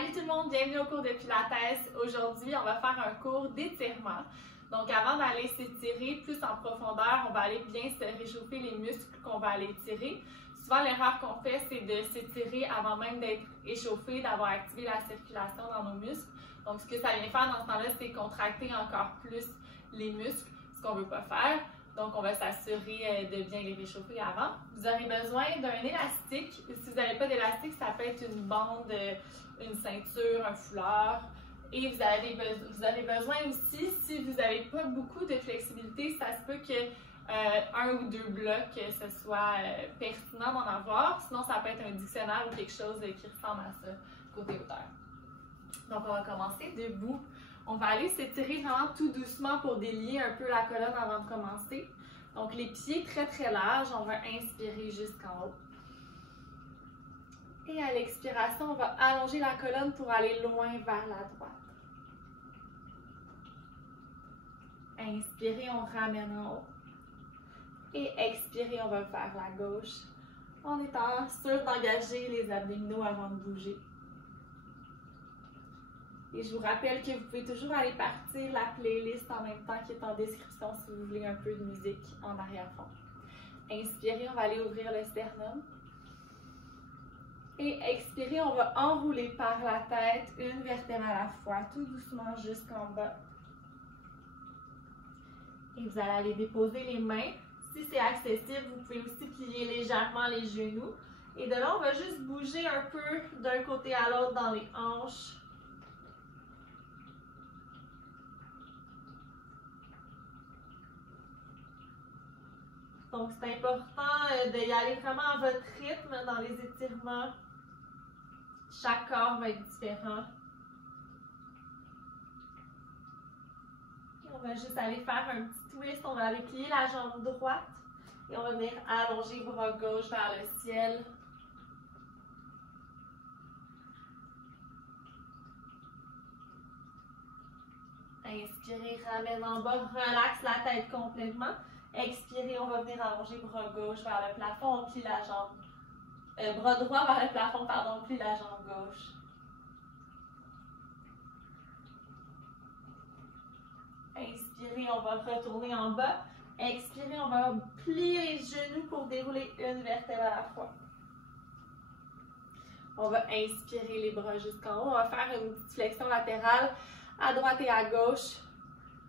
Salut tout le monde, bienvenue au cours de Pilates. Aujourd'hui, on va faire un cours d'étirement. Donc avant d'aller s'étirer plus en profondeur, on va aller bien se réchauffer les muscles qu'on va aller étirer. Souvent, l'erreur qu'on fait, c'est de s'étirer avant même d'être échauffé, d'avoir activé la circulation dans nos muscles. Donc ce que ça vient faire dans ce temps-là, c'est contracter encore plus les muscles, ce qu'on ne veut pas faire. Donc, on va s'assurer de bien les réchauffer avant. Vous aurez besoin d'un élastique. Si vous n'avez pas d'élastique, ça peut être une bande, une ceinture, un foulard. Et vous aurez besoin aussi, si vous n'avez pas beaucoup de flexibilité, ça se peut que un ou deux blocs, ce soit pertinent d'en avoir. Sinon, ça peut être un dictionnaire ou quelque chose qui ressemble à ça, côté hauteur. Donc, on va commencer debout. On va aller s'étirer vraiment tout doucement pour délier un peu la colonne avant de commencer. Donc, les pieds très très larges, on va inspirer jusqu'en haut. Et à l'expiration, on va allonger la colonne pour aller loin vers la droite. Inspirez, on ramène en haut. Et expirez, on va vers la gauche. En étant sûr d'engager les abdominaux avant de bouger. Et je vous rappelle que vous pouvez toujours aller partir la playlist en même temps qui est en description si vous voulez un peu de musique en arrière-fond. Inspirez, on va aller ouvrir le sternum. Et expirez, on va enrouler par la tête une vertèbre à la fois, tout doucement jusqu'en bas. Et vous allez aller déposer les mains. Si c'est accessible, vous pouvez aussi plier légèrement les genoux. Et de là, on va juste bouger un peu d'un côté à l'autre dans les hanches. Donc, c'est important d'y aller vraiment à votre rythme dans les étirements. Chaque corps va être différent. Et on va juste aller faire un petit twist. On va aller plier la jambe droite. Et on va venir allonger le bras gauche vers le ciel. Inspirez, ramène en bas, relaxe la tête complètement. Expirez, on va venir allonger le bras gauche vers le plafond, on plie la jambe. Bras droit vers le plafond, pardon, on plie la jambe gauche. Inspirez, on va retourner en bas. Expirez, on va plier les genoux pour dérouler une vertèbre à la fois. On va inspirer les bras jusqu'en haut. On va faire une petite flexion latérale à droite et à gauche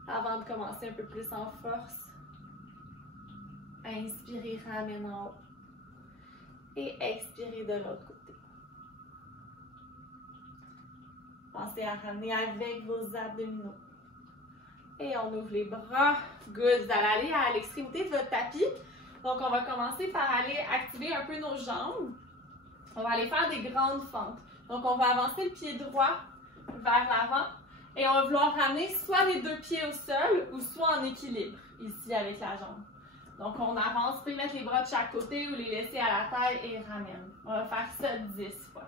avant de commencer un peu plus en force. Inspirez, ramène en haut. Et expirez de l'autre côté. Pensez à ramener avec vos abdominaux. Et on ouvre les bras. Good. Vous allez aller à l'extrémité de votre tapis. Donc, on va commencer par aller activer un peu nos jambes. On va aller faire des grandes fentes. Donc, on va avancer le pied droit vers l'avant. Et on va vouloir ramener soit les deux pieds au sol ou soit en équilibre, ici avec la jambe. Donc, on avance, vous pouvez mettre les bras de chaque côté ou les laisser à la taille et ramène. On va faire ça 10 fois.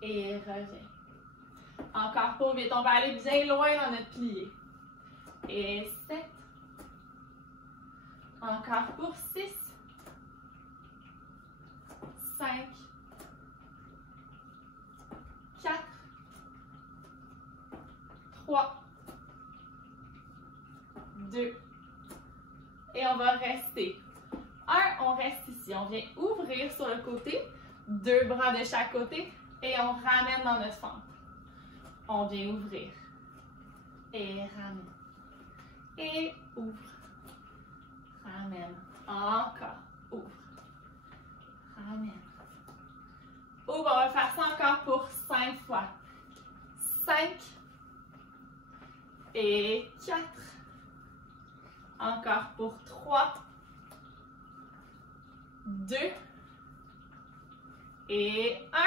Et revient. Encore pas vite, on va aller bien loin dans notre plié. Et 7. Encore pour 6. 5. 4. 3. 2. Et on va rester. 1, on reste ici. On vient ouvrir sur le côté. 2 bras de chaque côté. Et on ramène dans notre fente. On vient ouvrir. Et ramène. Et ouvre. Ramène. Encore. Ouvre. Ramène. Ouvre. On va faire ça encore pour 5 fois. 5. Et 4. Encore pour 3, 2 et 1.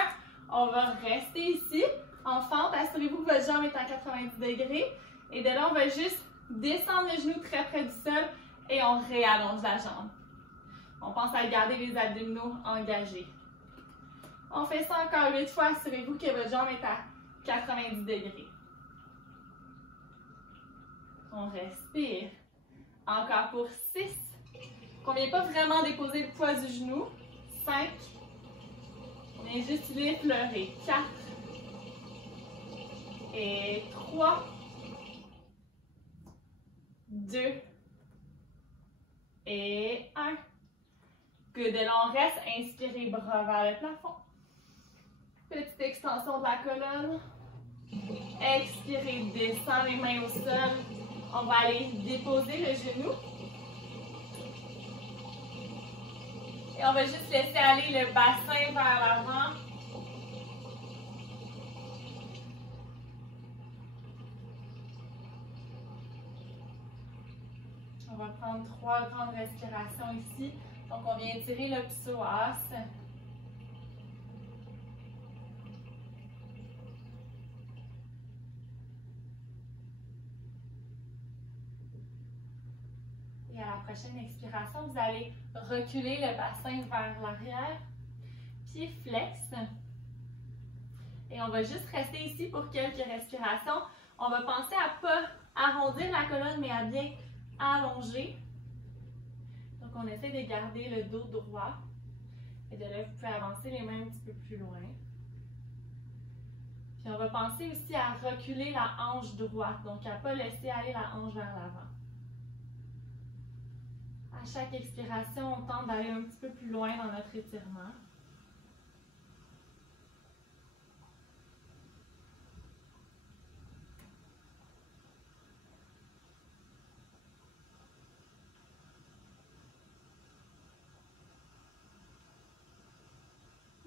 On va rester ici en fente. Assurez-vous que votre jambe est à 90 degrés. Et de là, on va juste descendre les genoux très près du sol et on réallonge la jambe. On pense à garder les abdominaux engagés. On fait ça encore 8 fois. Assurez-vous que votre jambe est à 90 degrés. On respire. Encore pour 6. On ne vient pas vraiment déposer le poids du genou. 5. On vient juste l'effleurer. 4. Et 3, 2 et 1. Good. Et là, on reste. Inspirez, bras vers le plafond. Petite extension de la colonne. Expirez, descend les mains au sol. On va aller déposer le genou. Et on va juste laisser aller le bassin vers l'avant. On va prendre 3 grandes respirations ici. Donc, on vient étirer le psoas. Et à la prochaine expiration, vous allez reculer le bassin vers l'arrière. Pied flex. Et on va juste rester ici pour quelques respirations. On va penser à ne pas arrondir la colonne, mais à bien allonger. Donc, on essaie de garder le dos droit. Et de là, vous pouvez avancer les mains un petit peu plus loin. Puis, on va penser aussi à reculer la hanche droite. Donc, à ne pas laisser aller la hanche vers l'avant. À chaque expiration, on tente d'aller un petit peu plus loin dans notre étirement.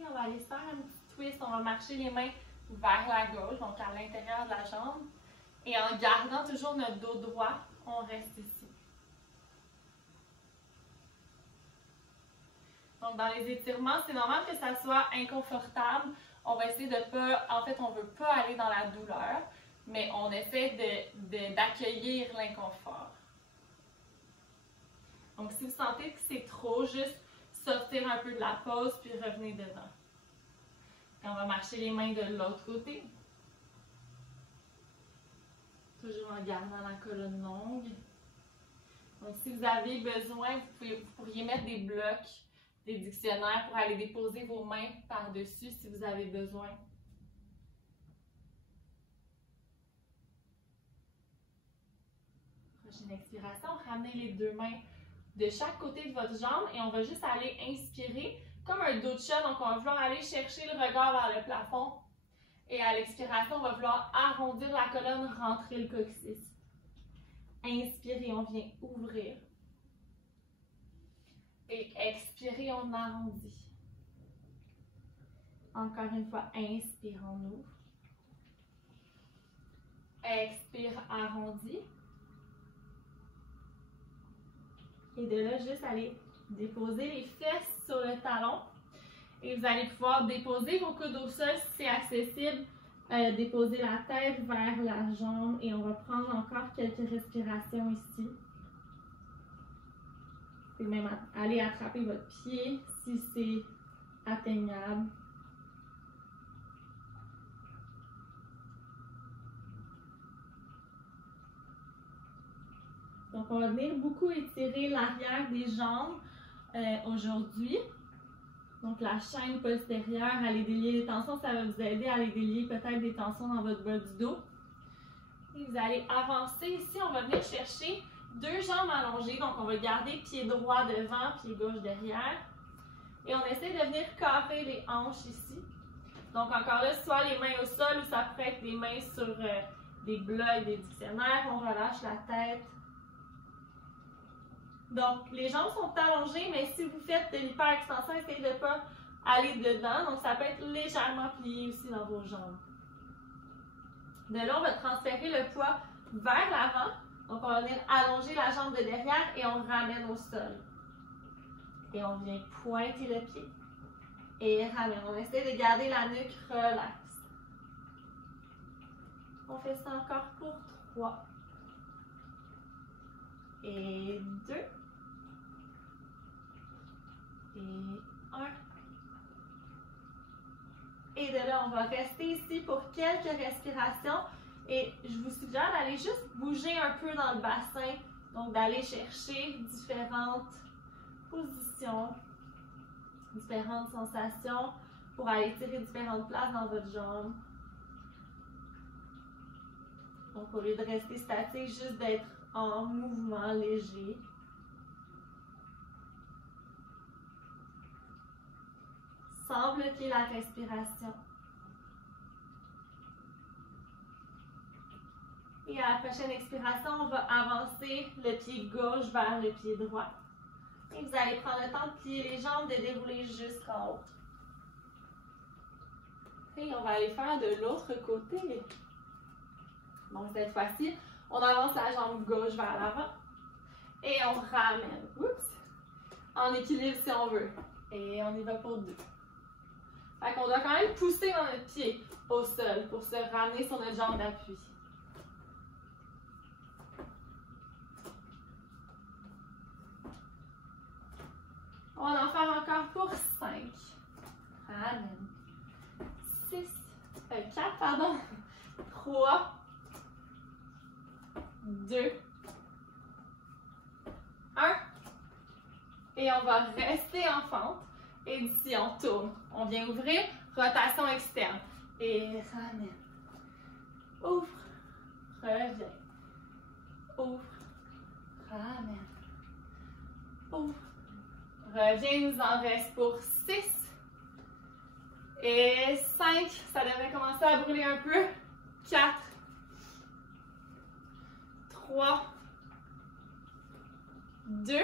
Et on va aller se faire un petit twist. On va marcher les mains vers la gauche, donc à l'intérieur de la jambe. Et en gardant toujours notre dos droit, on reste ici. Donc, dans les étirements, c'est normal que ça soit inconfortable. On va essayer de pas, en fait, on ne veut pas aller dans la douleur, mais on essaie d'accueillir l'inconfort. Donc, si vous sentez que c'est trop, juste sortir un peu de la pause, puis revenir dedans. Et on va marcher les mains de l'autre côté. Toujours en gardant la colonne longue. Donc, si vous avez besoin, vous pourriez mettre des blocs, des dictionnaires pour aller déposer vos mains par-dessus si vous avez besoin. Prochaine expiration, ramenez les deux mains de chaque côté de votre jambe et on va juste aller inspirer comme un dos de chat. Donc, on va vouloir aller chercher le regard vers le plafond. Et à l'expiration, on va vouloir arrondir la colonne, rentrer le coccyx. Inspirez, on vient ouvrir. Et expirez, on arrondit. Encore une fois, inspire, on ouvre. Expire, arrondi. Et de là, juste aller déposer les fesses sur le talon. Et vous allez pouvoir déposer vos coudes au sol si c'est accessible. Déposer la tête vers la jambe. Et on va prendre encore quelques respirations ici. Vous pouvez même aller attraper votre pied si c'est atteignable. Donc, on va venir beaucoup étirer l'arrière des jambes aujourd'hui. Donc, la chaîne postérieure, aller délier les tensions, ça va vous aider à aller délier peut-être des tensions dans votre bas du dos. Et vous allez avancer ici, on va venir chercher deux jambes allongées. Donc, on va garder pied droit devant, pied gauche derrière. Et on essaie de venir carrer les hanches ici. Donc, encore là, soit les mains au sol ou ça pourrait être des mains sur des blocs, des dictionnaires. On relâche la tête. Donc, les jambes sont allongées, mais si vous faites de l'hyperextension, essayez de ne pas aller dedans. Donc, ça peut être légèrement plié aussi dans vos jambes. De là, on va transférer le poids vers l'avant. Donc, on va venir allonger la jambe de derrière et on ramène au sol. Et on vient pointer le pied. Et ramène. On essaie de garder la nuque relaxe. On fait ça encore pour 3. Et 2. Et 1. Et de là, on va rester ici pour quelques respirations. Et je vous suggère d'aller juste bouger un peu dans le bassin. Donc, d'aller chercher différentes positions, différentes sensations pour aller tirer différentes places dans votre jambe. Donc, au lieu de rester statique, juste d'être en mouvement léger. Sans bloquer la respiration. Et à la prochaine expiration, on va avancer le pied gauche vers le pied droit. Et vous allez prendre le temps de plier les jambes, de dérouler jusqu'en haut. Et on va aller faire de l'autre côté. Donc cette fois-ci, on avance la jambe gauche vers l'avant. Et on ramène. Oups! En équilibre si on veut. Et on y va pour 2. Fait qu'on doit quand même pousser dans notre pied au sol pour se ramener sur notre jambe d'appui. On va en faire encore pour 5. Ramène. 4, pardon. 3, 2, 1. Et on va rester en fente. Et d'ici, on tourne. On vient ouvrir. Rotation externe. Et ramène. Ouvre. Reviens. Ouvre. Ramène. Ouvre. Reviens. Il nous en reste pour 6. Et 5. Ça devrait commencer à brûler un peu. 4. 3. 2.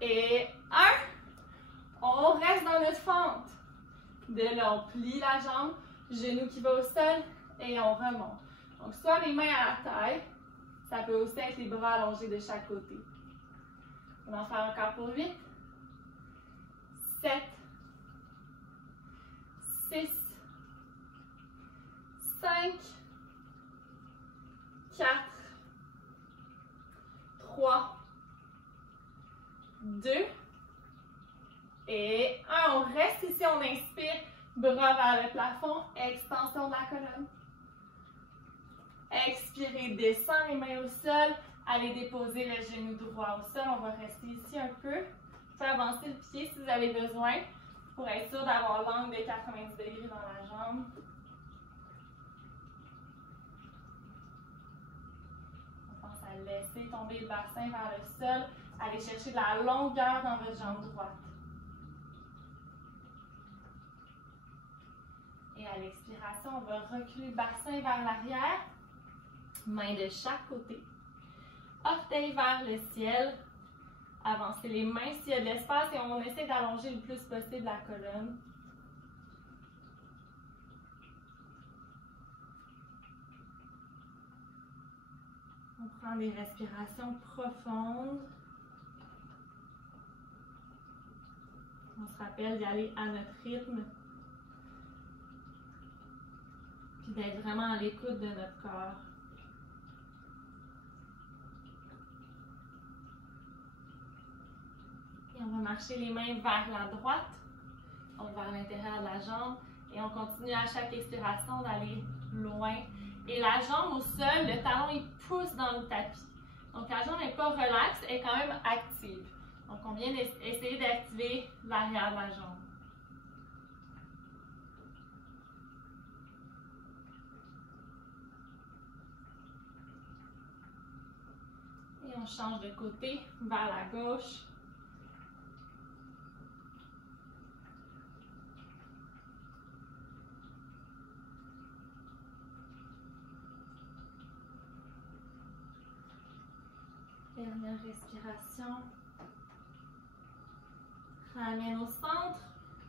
Et 1. On reste dans notre fente. De là, on plie la jambe, genou qui va au sol et on remonte. Donc, soit les mains à la taille, ça peut aussi être les bras allongés de chaque côté. On va en faire encore pour 8, 7, 6, 5, 4, 3, 2, et 1. On reste ici, on inspire, bras vers le plafond, extension de la colonne. Expirez, descend les mains au sol, allez déposer le genou droit au sol. On va rester ici un peu. Vous pouvez avancer le pied si vous avez besoin pour être sûr d'avoir l'angle de 90 degrés dans la jambe. On pense à laisser tomber le bassin vers le sol. Allez chercher de la longueur dans votre jambe droite. Et à l'expiration, on va reculer le bassin vers l'arrière. Mains de chaque côté. Orteils vers le ciel. Avancez les mains s'il y a de l'espace et on essaie d'allonger le plus possible la colonne. On prend des respirations profondes. On se rappelle d'y aller à notre rythme. Puis d'être vraiment à l'écoute de notre corps. Et on va marcher les mains vers la droite, donc vers l'intérieur de la jambe. Et on continue à chaque expiration d'aller loin. Et la jambe au sol, le talon il pousse dans le tapis. Donc la jambe n'est pas relaxe, elle est quand même active. Donc on vient essayer d'activer l'arrière de la jambe. Et on change de côté vers la gauche. Dernière respiration. Ramène au centre.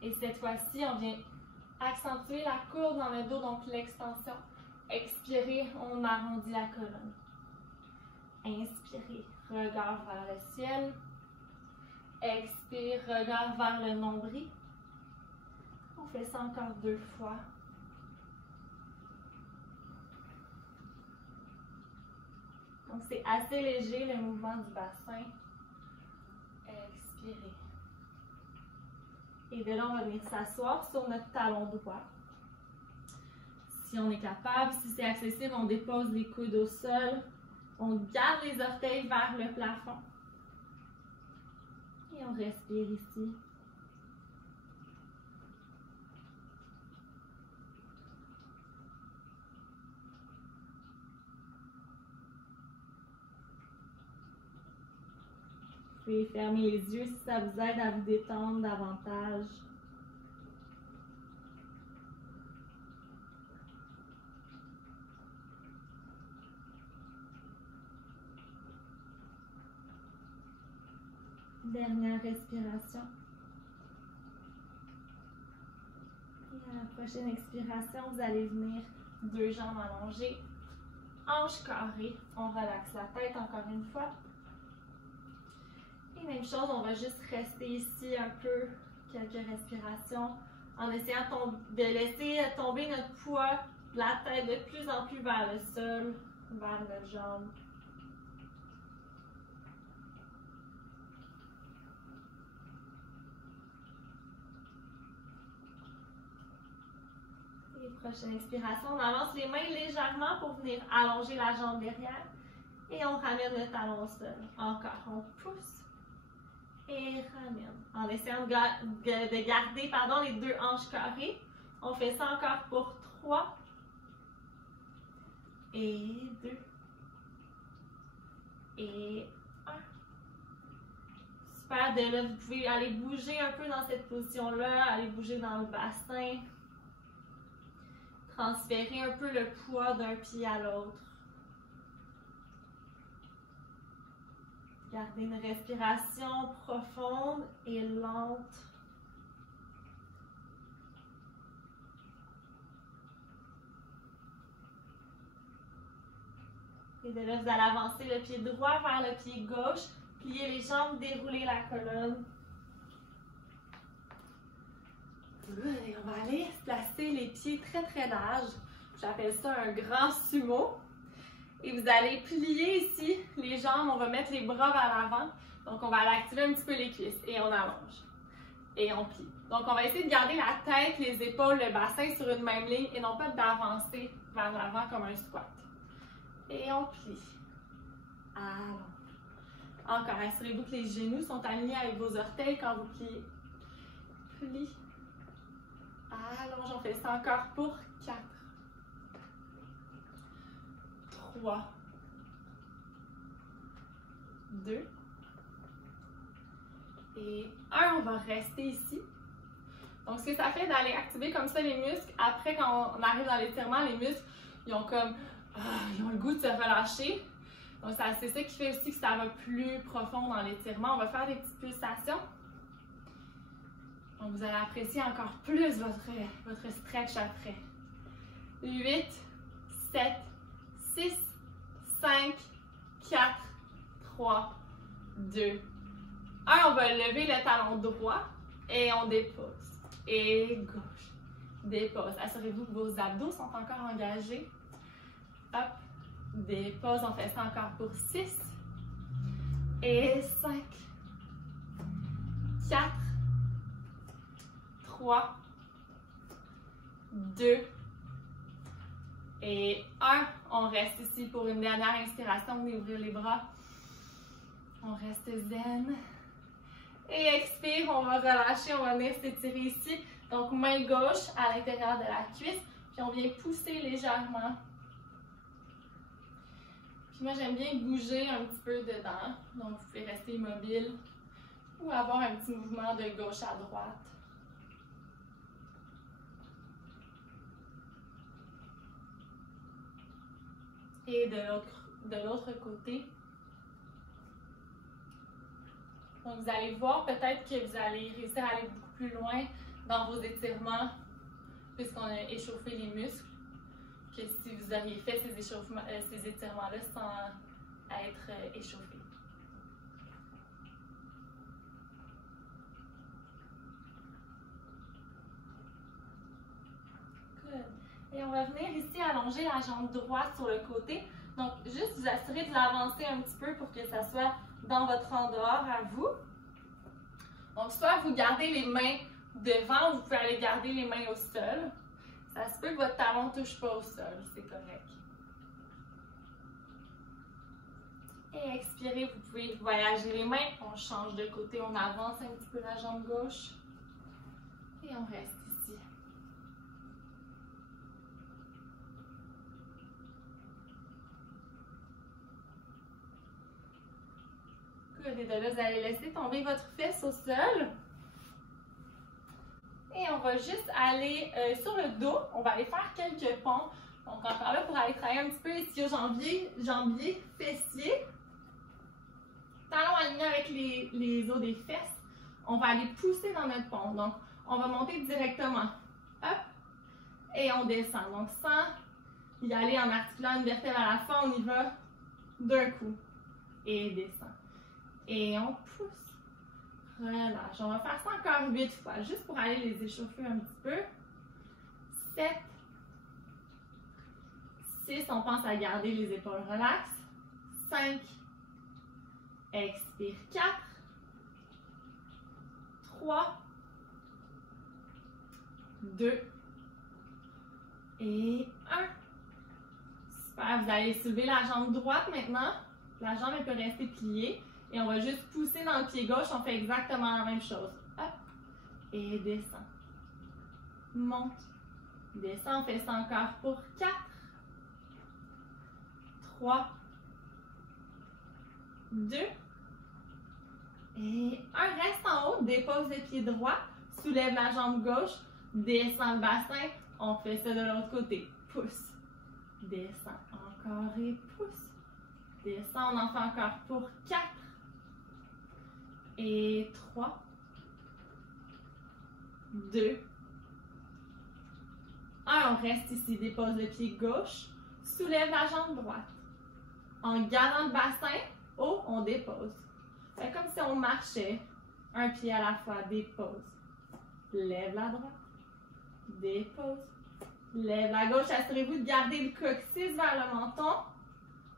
Et cette fois-ci, on vient accentuer la courbe dans le dos, donc l'extension. Expirez, on arrondit la colonne. Inspirez, regard vers le ciel. Expire, regard vers le nombril. On fait ça encore 2 fois. Donc, c'est assez léger le mouvement du bassin. Expirez. Et de là, on va venir s'asseoir sur notre talon droit. Si on est capable, si c'est accessible, on dépose les coudes au sol. On garde les orteils vers le plafond. Et on respire ici. pouvez fermer les yeux si ça vous aide à vous détendre davantage. Dernière respiration. Et à la prochaine expiration, vous allez venir deux jambes allongées, hanches carrées. On relaxe la tête encore une fois. Et même chose, on va juste rester ici un peu, quelques respirations, en essayant de laisser tomber notre poids de la tête de plus en plus vers le sol, vers notre jambe. Et prochaine expiration, on avance les mains légèrement pour venir allonger la jambe derrière. Et on ramène le talon au sol. Encore, on pousse et ramène. En essayant de garder les deux hanches carrées. On fait ça encore pour 3 et 2 et 1. Super, de là, vous pouvez aller bouger un peu dans cette position-là, aller bouger dans le bassin. Transférer un peu le poids d'un pied à l'autre. Gardez une respiration profonde et lente. Et de là, vous allez avancer le pied droit vers le pied gauche, plier les jambes, dérouler la colonne. Et on va aller placer les pieds très très larges. J'appelle ça un grand sumo. Et vous allez plier ici les jambes. On va mettre les bras vers l'avant. Donc on va aller activer un petit peu les cuisses. Et on allonge. Et on plie. Donc on va essayer de garder la tête, les épaules, le bassin sur une même ligne et non pas d'avancer vers l'avant comme un squat. Et on plie. Allonge. Encore, assurez-vous que les genoux sont alignés avec vos orteils quand vous pliez. Plie. Allonge, on fait ça encore pour 4, 3, 2 et 1. On va rester ici. Donc, ce que ça fait d'aller activer comme ça les muscles, après quand on arrive dans l'étirement, les muscles, ils ont le goût de se relâcher. Donc, c'est ça qui fait aussi que ça va plus profond dans l'étirement. On va faire des petites pulsations. Donc, vous allez apprécier encore plus votre stretch après. 8, 7, 6, 5, 4, 3, 2, 1. On va lever le talon droit et on dépose. Et gauche. Dépose. Assurez-vous que vos abdos sont encore engagés. Hop. Dépose. On fait ça encore pour 6 et 5, 4, 3, 2 et 1. On reste ici pour une dernière inspiration. Vous ouvrez les bras. On reste zen. Et expire, on va relâcher, on va venir s'étirer ici. Donc, main gauche à l'intérieur de la cuisse. Puis on vient pousser légèrement. Puis moi, j'aime bien bouger un petit peu dedans. Donc, vous pouvez rester immobile ou avoir un petit mouvement de gauche à droite. Et de l'autre côté. Donc, vous allez voir peut-être que vous allez réussir à aller beaucoup plus loin dans vos étirements puisqu'on a échauffé les muscles que si vous auriez fait ces étirements-là sans être échauffé. Good. Et on va venir ici allonger la jambe droite sur le côté. Donc, juste vous assurer de l'avancer un petit peu pour que ça soit dans votre endroit à vous. Donc, soit vous gardez les mains devant ou vous pouvez aller garder les mains au sol. Ça se peut que votre talon ne touche pas au sol, c'est correct. Et expirez, vous pouvez voyager les mains. On change de côté, on avance un petit peu la jambe gauche. Et on reste ici. Good. good. Et de là, vous allez laisser tomber votre fesse au sol. Et on va juste aller sur le dos. On va aller faire quelques ponts. Donc, encore là, pour aller travailler un petit peu ischio-jambier, fessier. Talons alignés avec les os des fesses. On va aller pousser dans notre pont. Donc, on va monter directement. Hop. Et on descend. Donc, sans y aller en articulant une vertèbre à la fois, on y va d'un coup. Et descend. Et on pousse. Relâche. On va faire ça encore 8 fois, juste pour aller les échauffer un petit peu. 7. 6. On pense à garder les épaules relaxes. 5. Expire. 4. 3. 2. Et 1. Super. Vous allez soulever la jambe droite maintenant. La jambe elle peut rester pliée. Et on va juste pousser dans le pied gauche. On fait exactement la même chose. Hop. Et descend. Monte. Descend. On fait ça encore pour 4. 3. 2. Et 1. Reste en haut. Dépose le pied droit. Soulève la jambe gauche. Descend le bassin. On fait ça de l'autre côté. Pousse. Descend. Encore et pousse. Descend. On en fait encore pour 4. Et 3, 2, 1. On reste ici, dépose le pied gauche, soulève la jambe droite. En gardant le bassin, haut, on dépose. C'est comme si on marchait, un pied à la fois, dépose. Lève la droite, dépose. Lève la gauche, assurez-vous de garder le coccyx vers le menton,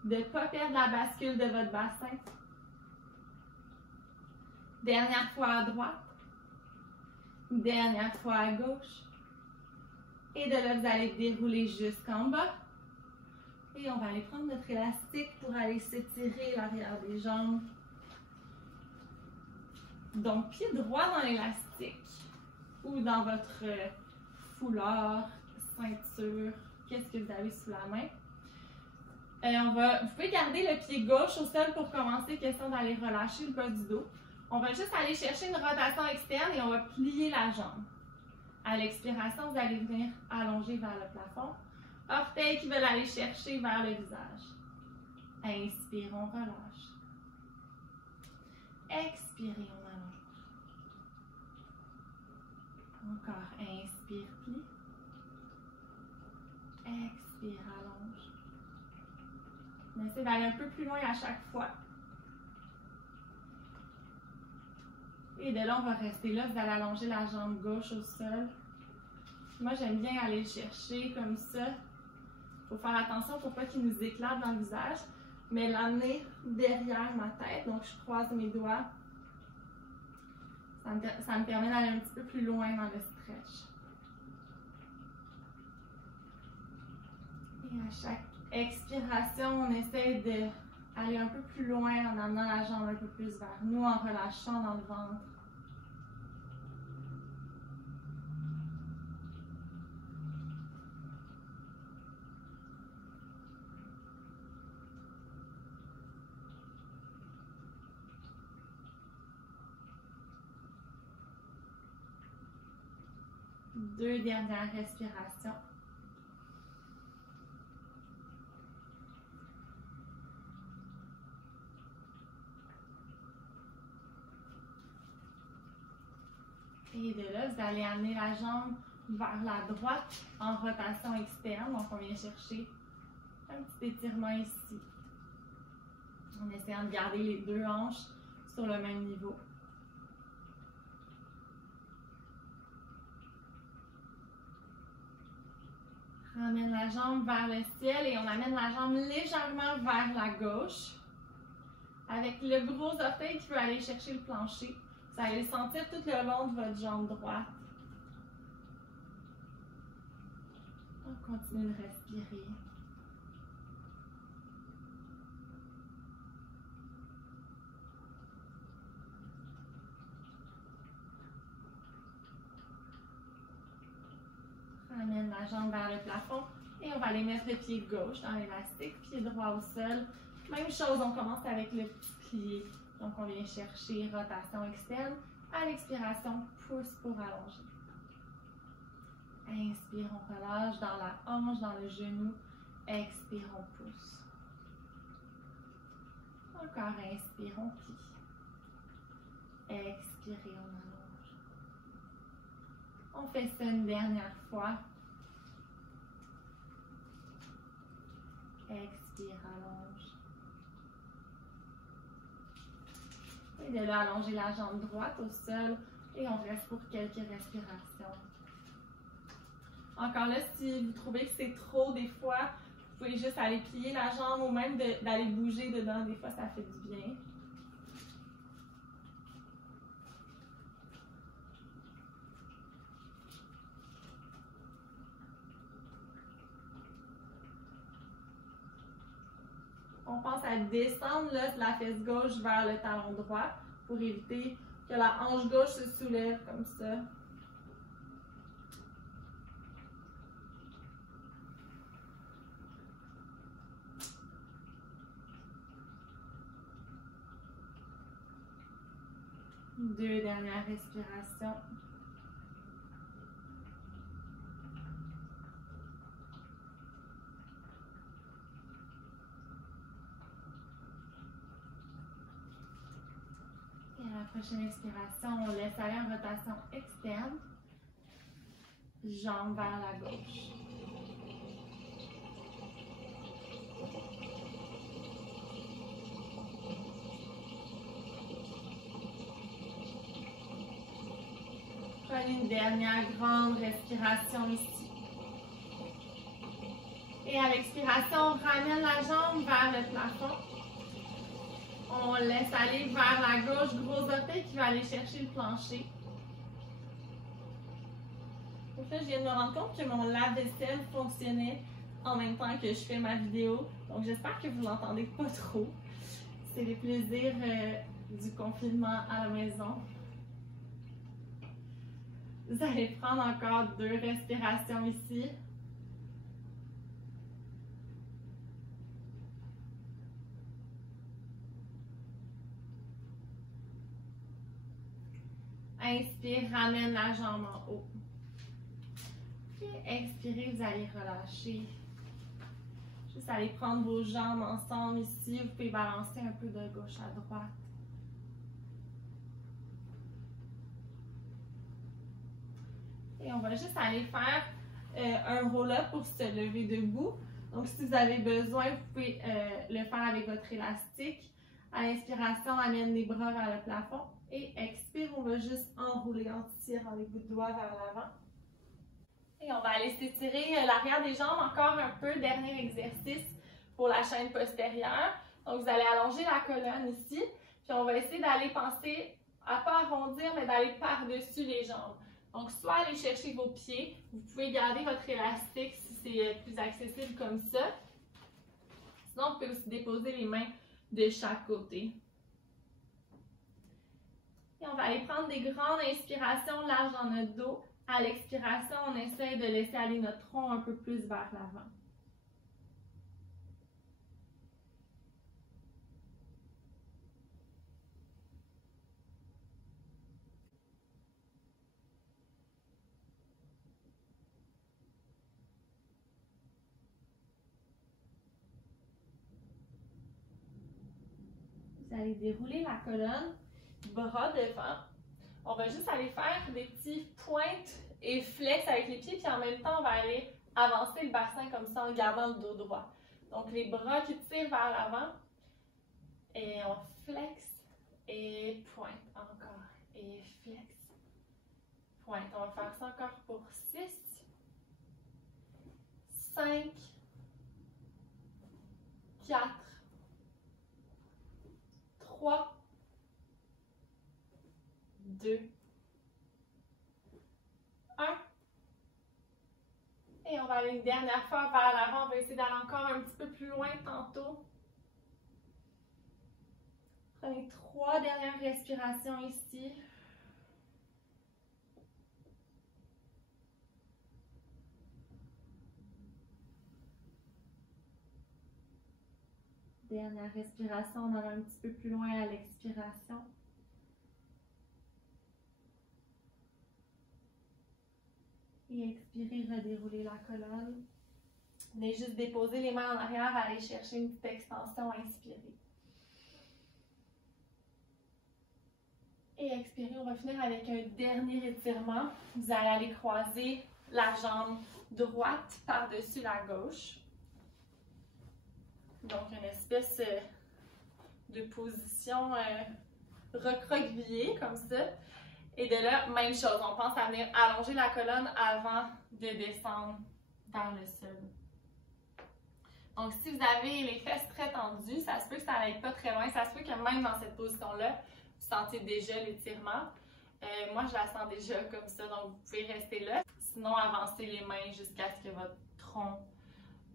de ne pas perdre la bascule de votre bassin. Dernière fois à droite. Dernière fois à gauche. Et de là, vous allez dérouler jusqu'en bas. Et on va aller prendre notre élastique pour aller s'étirer l'arrière des jambes. Donc, pied droit dans l'élastique ou dans votre foulard, ceinture, qu'est-ce que vous avez sous la main. Vous pouvez garder le pied gauche au sol pour commencer, question d'aller relâcher le bas du dos. On va juste aller chercher une rotation externe et on va plier la jambe. À l'expiration, vous allez venir allonger vers le plafond. Orteils qui veulent aller chercher vers le visage. Inspire, on relâche. Expirez, on allonge. Encore, inspire, plie. Expire, allonge. On essaie d'aller un peu plus loin à chaque fois. Et de là, on va rester là. Vous allez allonger la jambe gauche au sol. Moi, j'aime bien aller le chercher comme ça. Il faut faire attention pour pas qu'il nous éclate dans le visage. Mais l'amener derrière ma tête. Donc, je croise mes doigts. Ça me permet d'aller un petit peu plus loin dans le stretch. Et à chaque expiration, on essaie d'aller un peu plus loin en amenant la jambe un peu plus vers nous, en relâchant dans le ventre. Deux dernières respirations. Et de là, vous allez amener la jambe vers la droite en rotation externe. Donc, on vient chercher un petit étirement ici. En essayant de garder les deux hanches sur le même niveau. Ramène la jambe vers le ciel et on amène la jambe légèrement vers la gauche. Avec le gros orteil qui veut aller chercher le plancher. Vous allez le sentir tout le long de votre jambe droite. On continue de respirer. Ramène la jambe vers le plafond et on va aller mettre le pied gauche dans l'élastique, pied droit au sol. Même chose, on commence avec le petit plié Donc, on vient chercher rotation externe. À l'expiration, pousse pour allonger. Inspire, on relâche dans la hanche, dans le genou. Expire, on pousse. Encore, inspire, on plie. Expirez, on allonge. On fait ça une dernière fois. Expire, allonge. Et de là, allonger la jambe droite au sol et on reste pour quelques respirations. Encore là, si vous trouvez que c'est trop des fois, vous pouvez juste aller plier la jambe ou même d'aller bouger dedans. Des fois, ça fait du bien. On pense à descendre là, la fesse gauche vers le talon droit pour éviter que la hanche gauche se soulève comme ça. Deux dernières respirations. Et à la prochaine expiration, on laisse aller en rotation externe. Jambes vers la gauche. Prenez une dernière grande respiration ici. Et à l'expiration, on ramène la jambe vers le plafond. On laisse aller vers la gauche, gros orteil qui va aller chercher le plancher. Donc là, je viens de me rendre compte que mon lave-vaisselle fonctionnait en même temps que je fais ma vidéo. Donc j'espère que vous l'entendez pas trop. C'est les plaisirs du confinement à la maison. Vous allez prendre encore 2 respirations ici. Inspire, ramène la jambe en haut. Et expirez, vous allez relâcher. Juste aller prendre vos jambes ensemble ici. Vous pouvez balancer un peu de gauche à droite. Et on va juste aller faire un roll-up pour se lever debout. Donc, si vous avez besoin, vous pouvez le faire avec votre élastique. À l'inspiration, amène les bras vers le plafond. Et expire, on va juste enrouler en tirant les bouts de doigts vers l'avant. Et on va aller s'étirer l'arrière des jambes encore un peu. Dernier exercice pour la chaîne postérieure. Donc, vous allez allonger la colonne ici. Puis, on va essayer d'aller penser à pas arrondir, mais d'aller par-dessus les jambes. Donc, soit aller chercher vos pieds. Vous pouvez garder votre élastique si c'est plus accessible comme ça. Sinon, vous pouvez aussi déposer les mains de chaque côté. Et on va aller prendre des grandes inspirations larges dans notre dos. À l'expiration, on essaie de laisser aller notre tronc un peu plus vers l'avant. Vous allez dérouler la colonne, bras devant. On va juste aller faire des petits pointes et flex avec les pieds, puis en même temps, on va aller avancer le bassin comme ça en gardant le dos droit. Donc, les bras qui tirent vers l'avant. Et on flex et pointe encore. Et flex, pointe. On va faire ça encore pour 6, 5, 4, 3, 2, 1. Et on va aller une dernière fois vers l'avant. On va essayer d'aller encore un petit peu plus loin tantôt. Prenez 3 dernières respirations ici. Dernière respiration, on va un petit peu plus loin à l'expiration. Et expirez, redéroulez la colonne. Venez juste déposer les mains en arrière, aller chercher une petite extension, inspirez. Et expirez, on va finir avec un dernier étirement. Vous allez aller croiser la jambe droite par-dessus la gauche. Donc, une espèce de position recroquevillée, comme ça. Et de là, même chose, on pense à venir allonger la colonne avant de descendre vers le sol. Donc, si vous avez les fesses très tendues, ça se peut que ça n'aille pas très loin. Ça se peut que même dans cette position-là, vous sentiez déjà l'étirement. Moi, je la sens déjà comme ça, donc vous pouvez rester là. Sinon, avancez les mains jusqu'à ce que votre tronc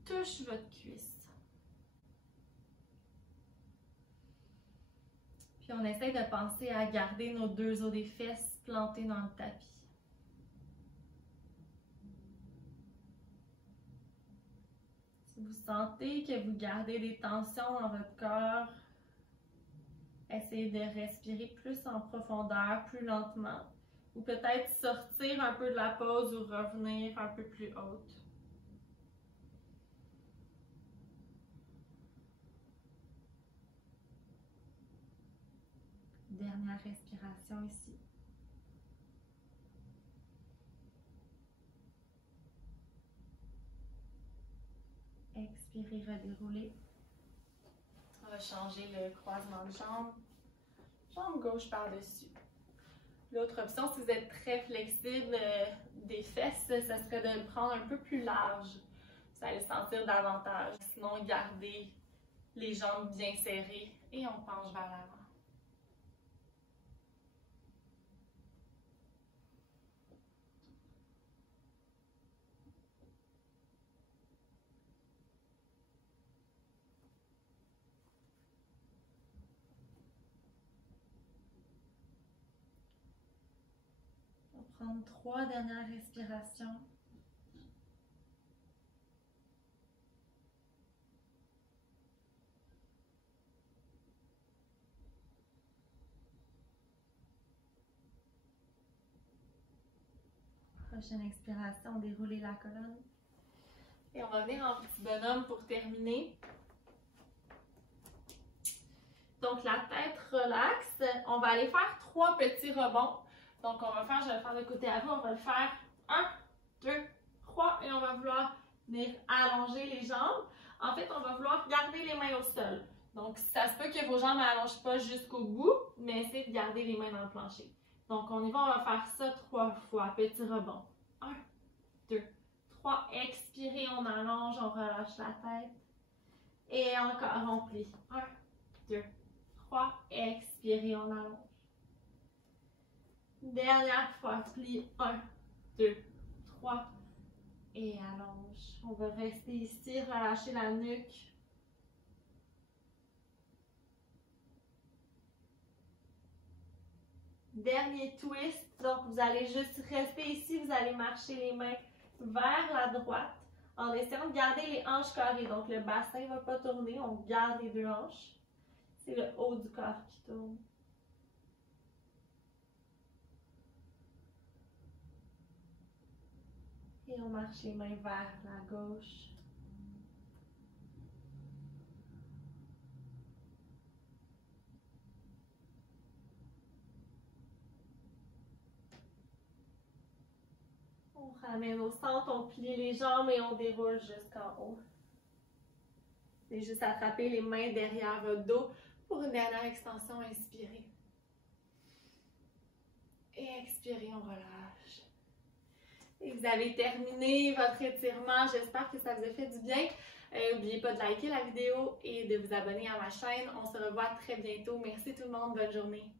touche votre cuisse. Puis on essaie de penser à garder nos deux os des fesses plantés dans le tapis. Si vous sentez que vous gardez des tensions dans votre corps, essayez de respirer plus en profondeur, plus lentement. Ou peut-être sortir un peu de la pause ou revenir un peu plus haute. Dernière respiration ici. Expirez, redéroulez. On va changer le croisement de jambes. Jambe gauche par-dessus. L'autre option, si vous êtes très flexible des fesses, ça serait de le prendre un peu plus large. Vous allez le sentir davantage. Sinon, gardez les jambes bien serrées et on penche vers l'avant. Prendre 3 dernières respirations. Prochaine expiration, déroulez la colonne. Et on va venir en petit bonhomme pour terminer. Donc la tête relaxe. On va aller faire 3 petits rebonds. Donc, on va faire, je vais le faire de côté à vous, on va le faire 1, 2, 3 et on va vouloir venir allonger les jambes. En fait, on va vouloir garder les mains au sol. Donc, ça se peut que vos jambes n'allongent pas jusqu'au bout, mais essayez de garder les mains dans le plancher. Donc, on y va, on va faire ça 3 fois, petit rebond. 1, 2, 3, expirez, on allonge, on relâche la tête. Et encore, on plie. 1, 2, 3, expirez, on allonge. Dernière fois, plie 1, 2, 3 et allonge. On va rester ici, relâcher la nuque. Dernier twist, donc vous allez juste rester ici, vous allez marcher les mains vers la droite en essayant de garder les hanches carrées. Donc le bassin ne va pas tourner, on garde les 2 hanches. C'est le haut du corps qui tourne. Et on marche les mains vers la gauche. On ramène au centre, on plie les jambes et on déroule jusqu'en haut. C'est juste attraper les mains derrière votre dos pour une dernière extension. Inspirez. Et expirez, on relâche. Et vous avez terminé votre étirement. J'espère que ça vous a fait du bien. N'oubliez pas de liker la vidéo et de vous abonner à ma chaîne. On se revoit très bientôt. Merci tout le monde. Bonne journée.